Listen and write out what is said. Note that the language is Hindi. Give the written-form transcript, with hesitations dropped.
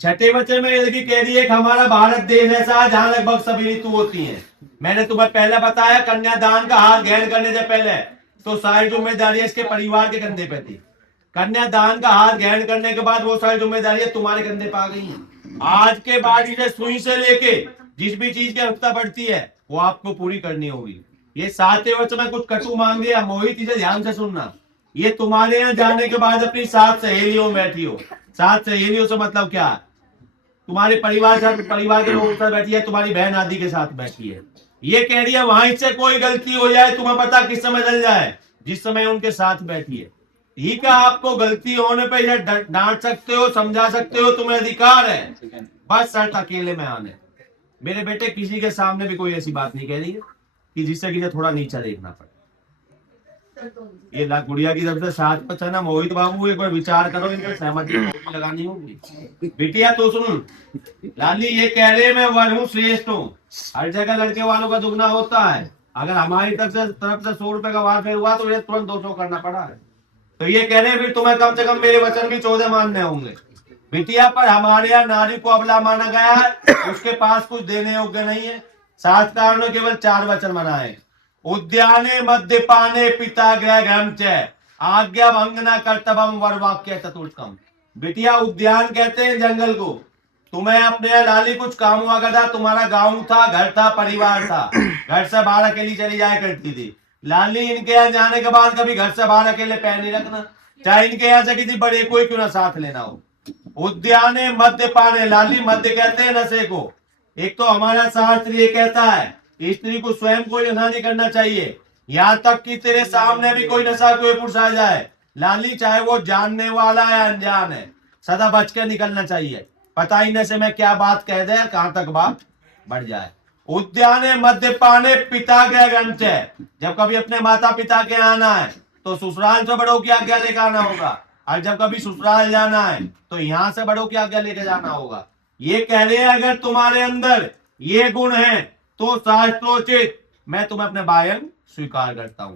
छठे वचन में ये कह रही है कि हमारा भारत देश ऐसा है जहां लगभग सभी ऋतु होती हैं। मैंने तुम्हें पहले बताया कन्यादान का हाथ ग्रहण करने से पहले तो सारी जिम्मेदारी इसके परिवार के कंधे पे थी। कन्यादान का हाथ ग्रहण करने के बाद वो सारी जिम्मेदारियां तुम्हारे कंधे पे आ गई हैं। आज के बाद इसे सुई से लेके जिस भी चीज की आवश्यकता पड़ती है वो आपको पूरी करनी होगी। ये 7वें वचन में कुछ कटु मांग दिया, मोहित इसे ध्यान से सुनना। ये तुम्हारे यहाँ जाने के बाद अपनी 7 सहेलियों में बैठी हो। 7 सहेलियों से मतलब क्या है? तुम्हारे परिवार साथ, परिवार के लोगों के साथ बैठी है, तुम्हारी बहन आदि के साथ बैठी है। ये कह रही है वहां से कोई गलती हो जाए तुम्हें पता किस समय चल जाए, जिस समय उनके साथ बैठी है। ठीक है, आपको गलती होने पे ये डांट सकते हो, समझा सकते हो, तुम्हें अधिकार है, बस शर्त अकेले में आने। मेरे बेटे किसी के सामने भी कोई ऐसी बात नहीं कह रही है कि जिससे किसे थोड़ा नीचा देखना पड़े। ये गुड़िया की तरफ से 7 वचन है। मोहित बाबू एक बार विचार करो, इनका सहमति लगानी होगी। बिटिया तो सुन, लाली ये कह रहे मैं वर हूँ, श्रेष्ठ हूँ। हर जगह लड़के वालों का दुगना होता है। अगर हमारी तरफ से 100 रुपए का वार फेर हुआ तो ये तुरंत 200 करना पड़ा है। तो ये कह रहे हैं फिर तुम्हें कम से कम मेरे वचन भी 14 मानने होंगे। बिटिया पर हमारे यहाँ नारी को अबला माना गया है, उसके पास कुछ देने योग्य नहीं है। शास्त्रकारों ने केवल 4 वचन बनाए। उद्याने मद्यपाने पिता गृह च आज्ञा भंग न कर्तव्यम वर वाक्य चतुर्थकम। बिटिया उद्यान कहते हैं जंगल को। तुम्हें अपने यहाँ लाली कुछ काम हुआ करता, तुम्हारा गांव था, घर था, परिवार था, घर से बाहर अकेली चली जाया करती थी। लाली इनके यहाँ जाने के बाद कभी घर से बाहर अकेले पैर नहीं रखना, चाहे इनके यहाँ से किसी बड़े कोई क्यों ना साथ लेना हो। उद्याने मद्यपाने, लाली मद्य कहते हैं नशे को। एक तो हमारा शास्त्र ये कहता है स्त्री को स्वयं कोई नशा नहीं करना चाहिए, यहाँ तक कि तेरे सामने भी कोई नशा कोई पुरुष आ जाए, लाली चाहे वो जानने वाला है अनजान है, सदा बच के निकलना चाहिए। पता ही नशे में क्या बात कह दे, कहां तक बात बढ़ जाए। उद्याने मद्यपाने पिता के ग्रंथ है, जब कभी अपने माता पिता के आना है तो ससुराल से बड़ों की आज्ञा लेकर आना होगा, और जब कभी ससुराल जाना है तो यहाँ से बड़ों की आज्ञा लेकर जाना होगा। ये कह रहे हैं अगर तुम्हारे अंदर ये गुण है तो शास्त्रोचित मैं तुम्हें अपने बायन स्वीकार करता हूं।